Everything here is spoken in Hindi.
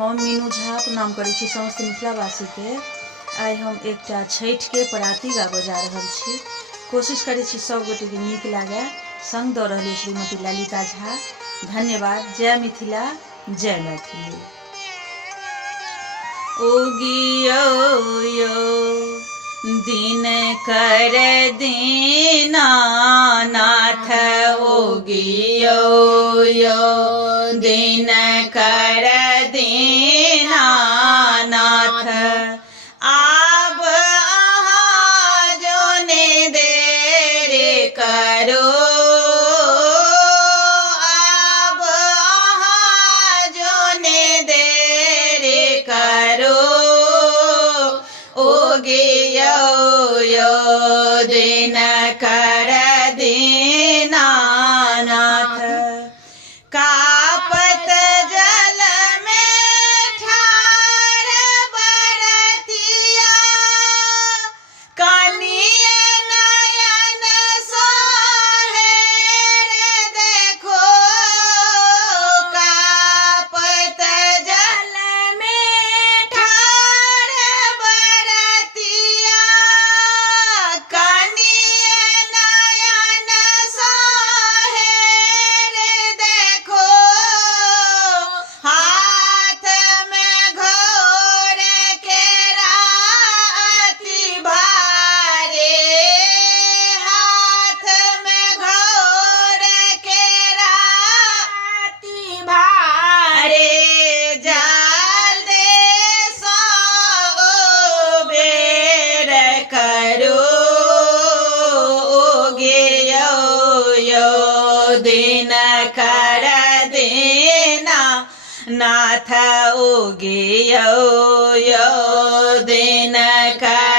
हम मीनू झा प्रणाम करै छी समस्त मिथिलावासी के। आइ हम एकटा छठि के पराती गाबऽ जा रहल छी। कोशिश करै छी सब गोटे के नीक लागे। संग दऽ रहल श्रीमती ललिता झा। धन्यवाद। जय मिथिला, जय मैथिली। उगियो यो दिन कर दीनानाथ, उगियो यो दिन कर दीनानाथ। आब अहाँ जोने देर करो, आब अहाँ जोने देर करो। उगियो यो दिन कर दीनानाथ। कापत जल में ठाड़ बरतिया, कनिये नयन सोहेर देखो। कापत जल में ठाड़ बरतिया, कनिये नयन सोहेर देखो। हाथ में घोर केरा अति भारे, हाथ में घोर केरा अति भारे। जल्दी सो बेर करो, उगियो यो दिन कर दीनानाथ। उगियो यो दिन कर